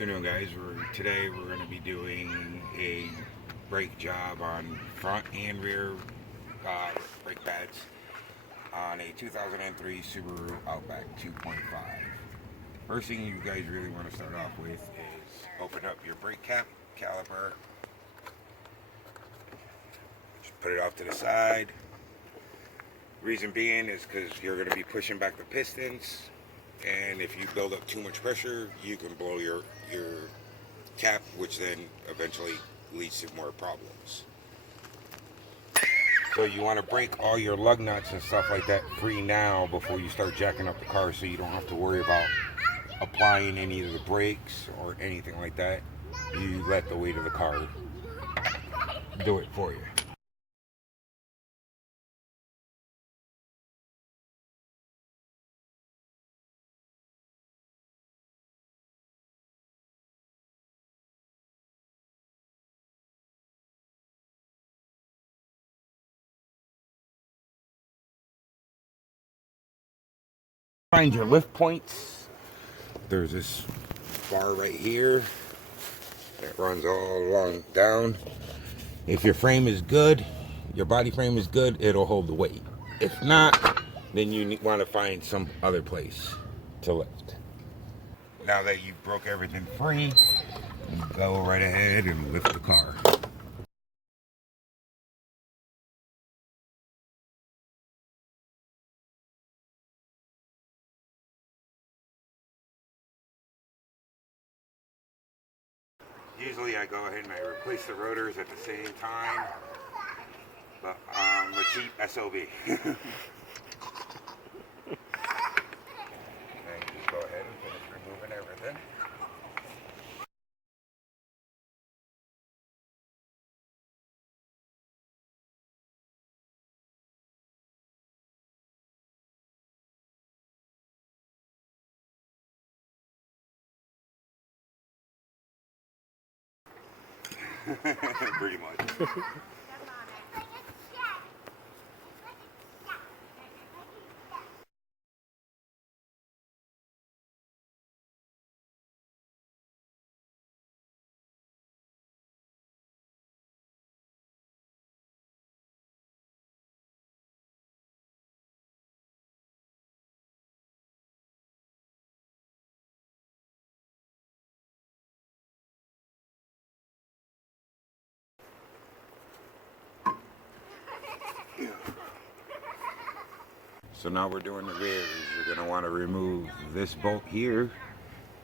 afternoon, guys. Today we're going to be doing a brake job on front and rear brake pads on a 2003 Subaru Outback 2.5. First thing you guys really want to start off with is open up your brake cap caliper. Just put it off to the side. Reason being is because you're going to be pushing back the pistons, and if you build up too much pressure, you can blow your cap, which then eventually leads to more problems. So you want to break all your lug nuts and stuff like that free now before you start jacking up the car, so you don't have to worry about applying any of the brakes or anything like that. You let the weight of the car do it for you. Find your lift points. There's this bar right here that runs all along down. If your frame is good, your body frame is good, it'll hold the weight. If not, then you want to find some other place to lift. Now that you broke everything free, you go right ahead and lift the car. Usually I go ahead and I replace the rotors at the same time, but I'm a cheap SOB. And you just go ahead and finish removing everything. Pretty much. So now we're doing the rears. You're going to want to remove this bolt here,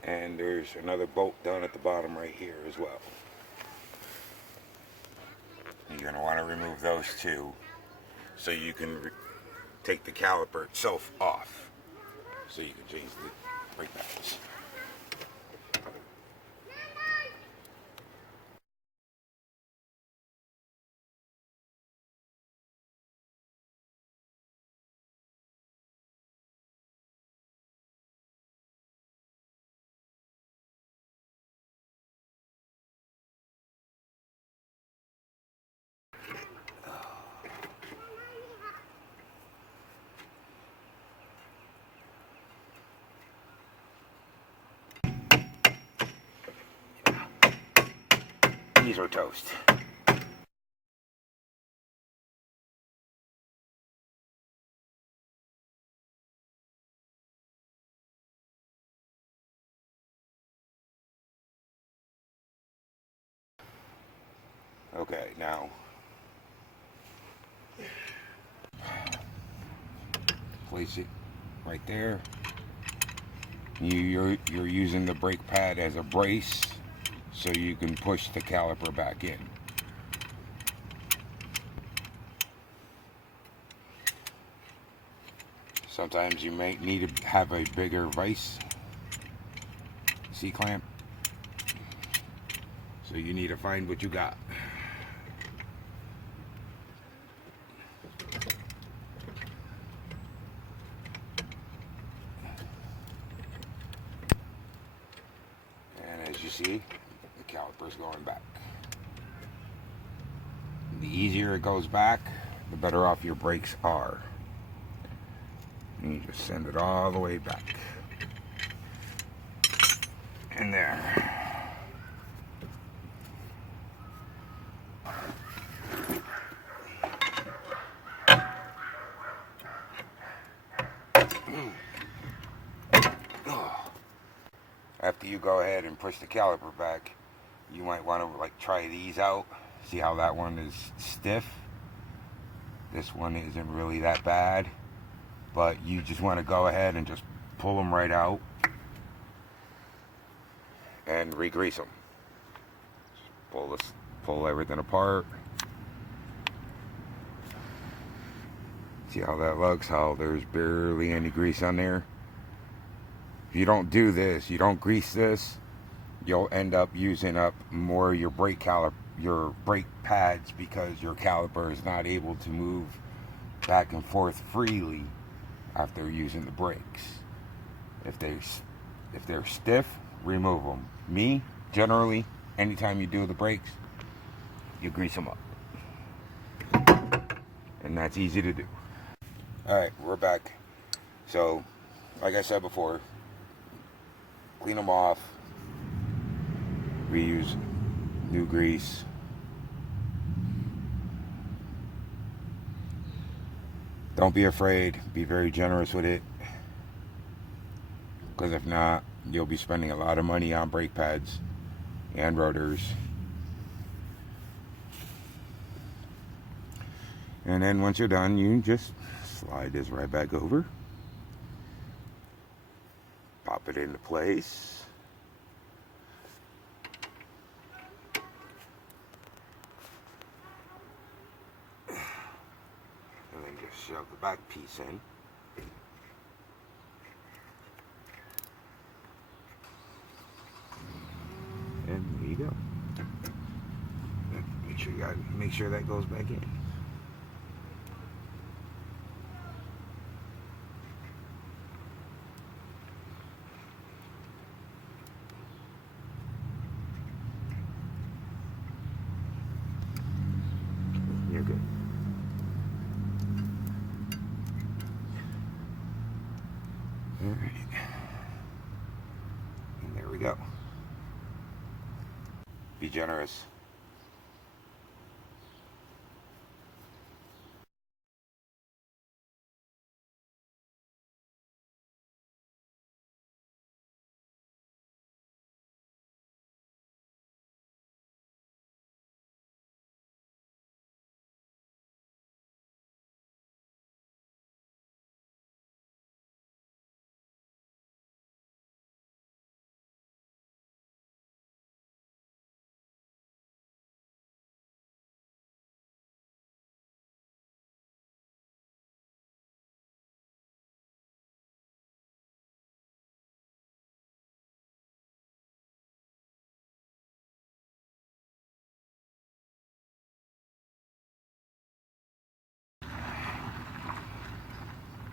and there's another bolt down at the bottom right here as well. You're going to want to remove those two so you can take the caliper itself off, so you can change the brake pads. These are toast. Okay, now place it right there. You're using the brake pad as a brace, so you can push the caliper back in. Sometimes you may need to have a bigger vise C-clamp, so you need to find what you got. And as you see, the caliper's going back. The easier it goes back, the better off your brakes are. And you just send it all the way back. In there. after you go ahead and push the caliper back, you might want to like try these out. See how that one is stiff? This one isn't really that bad, but you just want to go ahead and just pull them right out and re-grease them. Pull everything apart. See how that looks? How there's barely any grease on there. If you don't do this, you don't grease this, you'll end up using up more of your brake pads, because your caliper is not able to move back and forth freely after using the brakes. If they're stiff, remove them. Me, generally, anytime you do the brakes, you grease them up, and that's easy to do. All right, we're back. So, like I said before, clean them off, reuse new grease. Don't be afraid, be very generous with it, because if not, you'll be spending a lot of money on brake pads and rotors. And then once you're done, you just slide this right back over, pop it into place, and then just shove the back piece in. And there you go. Make sure that goes back in. You're good. All right. And there we go. Be generous.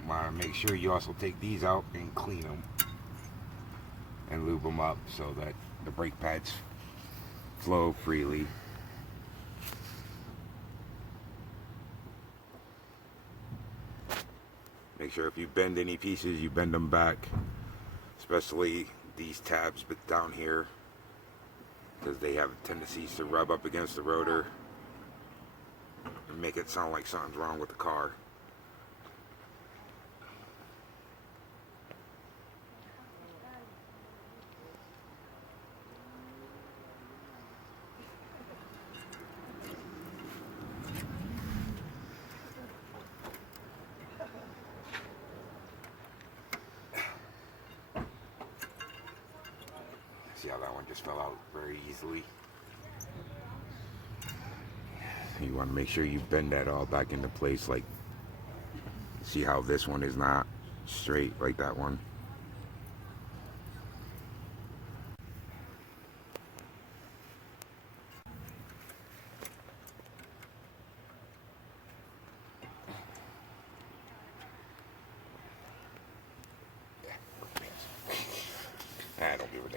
Want to make sure you also take these out and clean them and lube them up so that the brake pads flow freely. Make sure if you bend any pieces, you bend them back, especially these tabs down here, because they have tendencies to rub up against the rotor and make it sound like something's wrong with the car. See how that one just fell out very easily? You want to make sure you bend that all back into place. Like, see how this one is not straight like that one?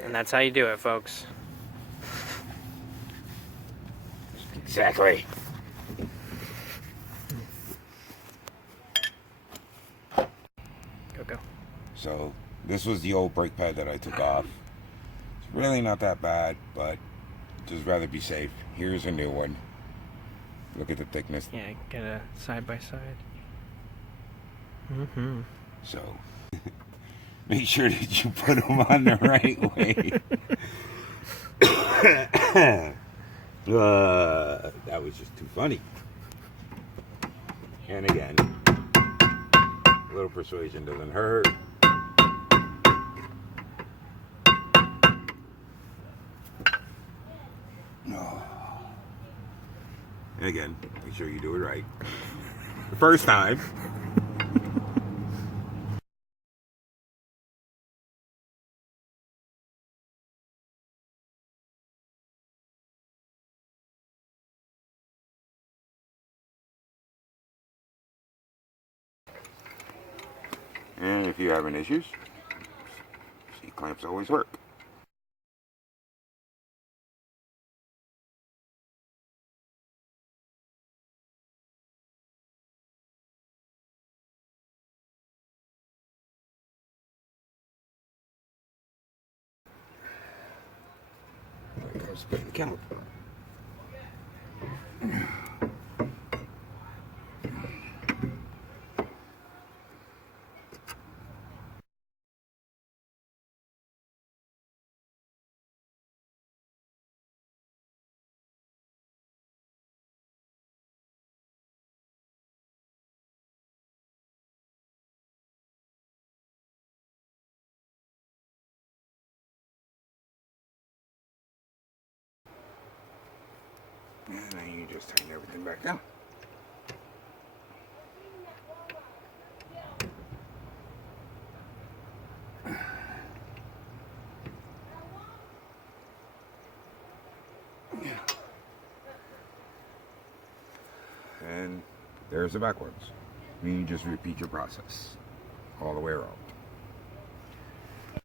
And that's how you do it, folks. Exactly. Go. So this was the old brake pad that I took off. It's really not that bad, but just rather be safe. Here's a new one. Look at the thickness. Yeah, get a side by side. So make sure that you put them on the right way. That was just too funny. And again, a little persuasion doesn't hurt. And again, make sure you do it right. The first time. And if you're having issues, C-clamps always work. There goes putting the camera. And then you just tighten everything back down. And there's the backwards. And you just repeat your process all the way around.